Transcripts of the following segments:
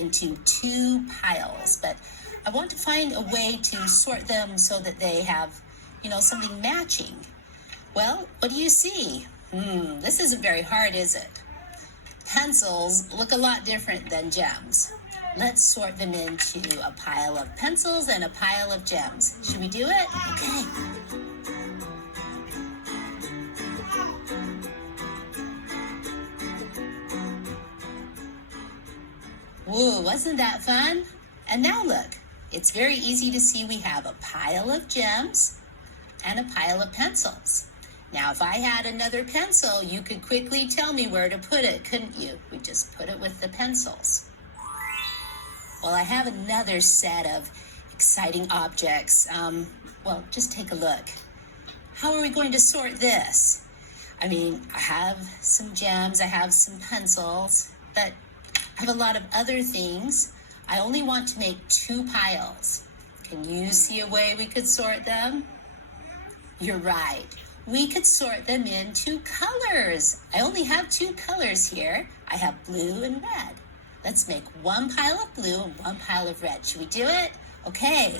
into two piles, but I want to find a way to sort them so that they have, something matching. Well, what do you see? This isn't very hard, is it? Pencils look a lot different than gems. Let's sort them into a pile of pencils and a pile of gems. Should we do it? Okay. Whoa, wasn't that fun? And now look, it's very easy to see we have a pile of gems and a pile of pencils. Now, if I had another pencil, you could quickly tell me where to put it, couldn't you? We just put it with the pencils. Well, I have another set of exciting objects. Just take a look. How are we going to sort this? I have some gems, I have some pencils, but I have a lot of other things. I only want to make two piles. Can you see a way we could sort them? You're right. We could sort them into colors. I only have two colors here. I have blue and red. Let's make one pile of blue and one pile of red. Should we do it? Okay.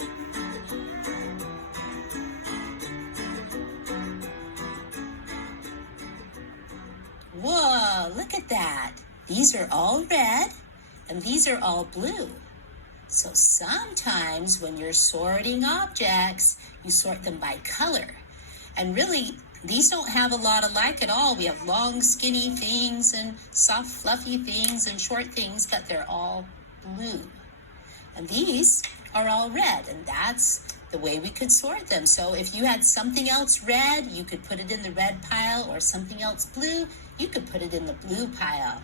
Whoa, look at that. These are all red and these are all blue. So sometimes when you're sorting objects, you sort them by color. And really, these don't have a lot alike at all. We have long, skinny things and soft, fluffy things and short things, but they're all blue. And these are all red, and that's the way we could sort them. So if you had something else red, you could put it in the red pile, or something else blue, you could put it in the blue pile.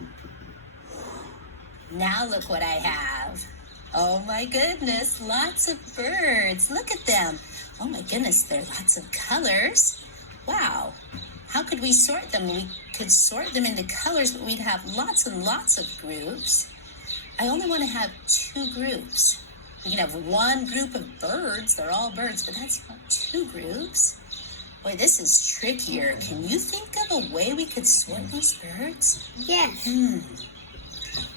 Now look what I have. Oh my goodness, lots of birds. Look at them. Oh my goodness, there are lots of colors. Wow. How could we sort them? We could sort them into colors, but we'd have lots and lots of groups. I only want to have two groups. We can have one group of birds. They're all birds, but that's not two groups. Boy, this is trickier. Can you think of a way we could sort these birds? Yes.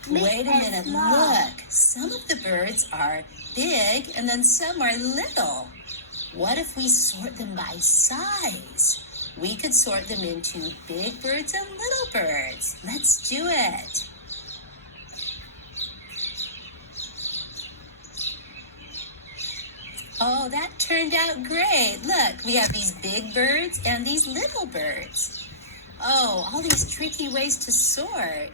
Wait a minute. Look, some of the birds are big and then some are little. What if we sort them by size? We could sort them into big birds and little birds. Let's do it. Oh, that turned out great. Look, we have these big birds and these little birds. Oh, all these tricky ways to sort.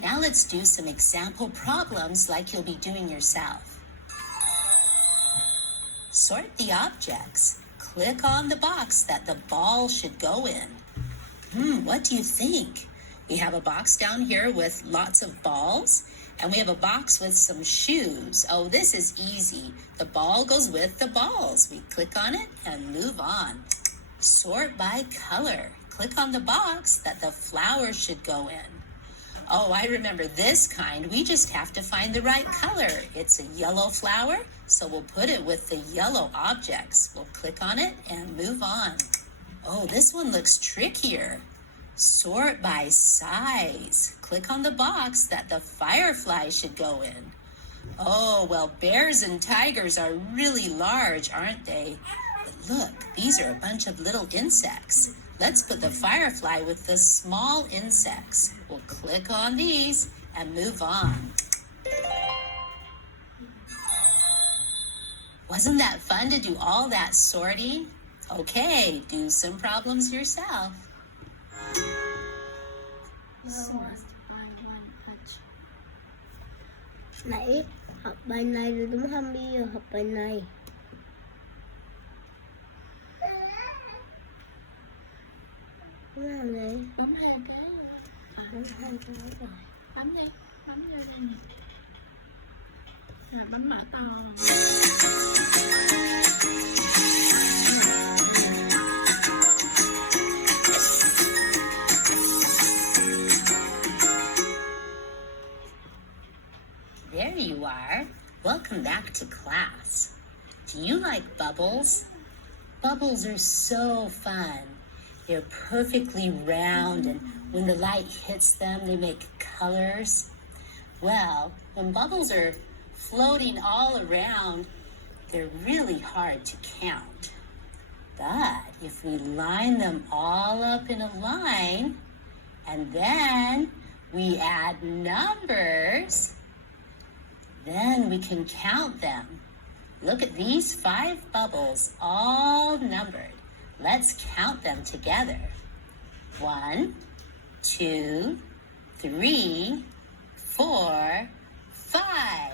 Now let's do some example problems like you'll be doing yourself. Sort the objects. Click on the box that the ball should go in. What do you think? We have a box down here with lots of balls, and we have a box with some shoes. Oh, this is easy. The ball goes with the balls. We click on it and move on. Sort by color. Click on the box that the flowers should go in. Oh, I remember this kind. We just have to find the right color. It's a yellow flower, so we'll put it with the yellow objects. We'll click on it and move on. Oh, this one looks trickier. Sort by size. Click on the box that the firefly should go in. Oh, well, bears and tigers are really large, aren't they? But look, these are a bunch of little insects. Let's put the firefly with the small insects. We'll click on these and move on. Wasn't that fun to do all that sorting? Okay, do some problems yourself. Nãy học bài này rồi đúng không? Bây giờ học bài này. Đúng làm gì? Đúng hai cái. Đúng hai cái rồi. Bấm đi, bấm vô đây nè. Rồi bấm mở to. There you are. Welcome back to class. Do you like bubbles? Bubbles are so fun. They're perfectly round, and when the light hits them, they make colors. Well, when bubbles are floating all around, they're really hard to count. But if we line them all up in a line, and then we add numbers, then we can count them. Look at these 5 bubbles, all numbered. Let's count them together. 1, 2, 3, 4, 5.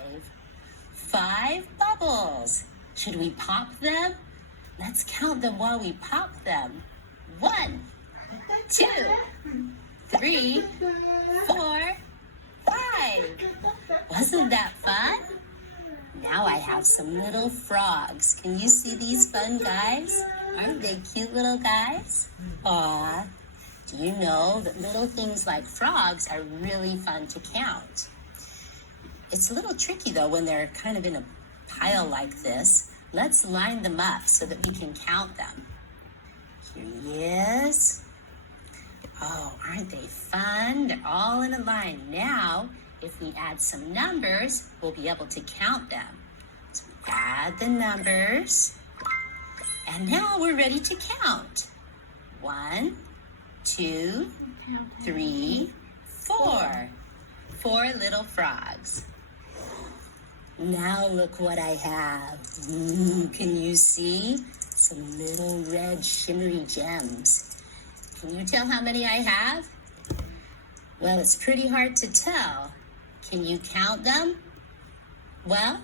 5 bubbles. Should we pop them? Let's count them while we pop them. 1, 2, 3, 4, 5. Wasn't that fun? Now I have some little frogs. Can you see these fun guys? Aren't they cute little guys? Aw. Do you know that little things like frogs are really fun to count? It's a little tricky though when they're kind of in a pile like this. Let's line them up so that we can count them. Here he is. Oh, aren't they fun? They're all in a line. Now, if we add some numbers, we'll be able to count them. So add the numbers. And now we're ready to count. 1, 2, 3, 4. 4 little frogs. Now look what I have. Can you see? Some little red shimmery gems. Can you tell how many I have? Well, it's pretty hard to tell. Can you count them? Well,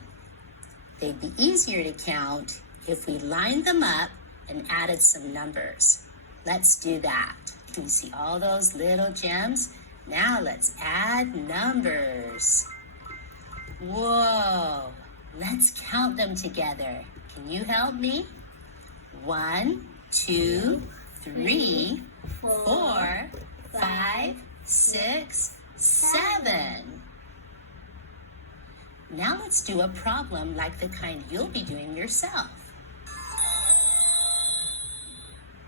they'd be easier to count if we lined them up and added some numbers. Let's do that. Can you see all those little gems? Now let's add numbers. Whoa, let's count them together. Can you help me? 1, 2, 3, 4, 5, 6, 7. Now let's do a problem like the kind you'll be doing yourself.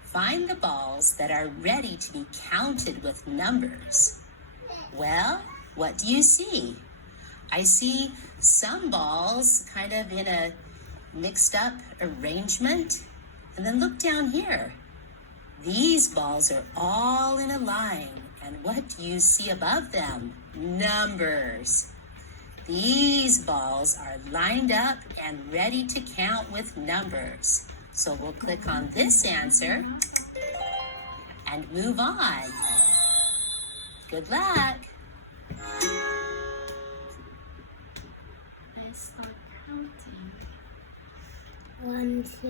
Find the balls that are ready to be counted with numbers. Well, what do you see? I see some balls kind of in a mixed up arrangement. And then look down here. These balls are all in a line. And what do you see above them? Numbers. These balls are lined up and ready to count with numbers. So we'll click on this answer and move on. Good luck. I start counting. 1, 2.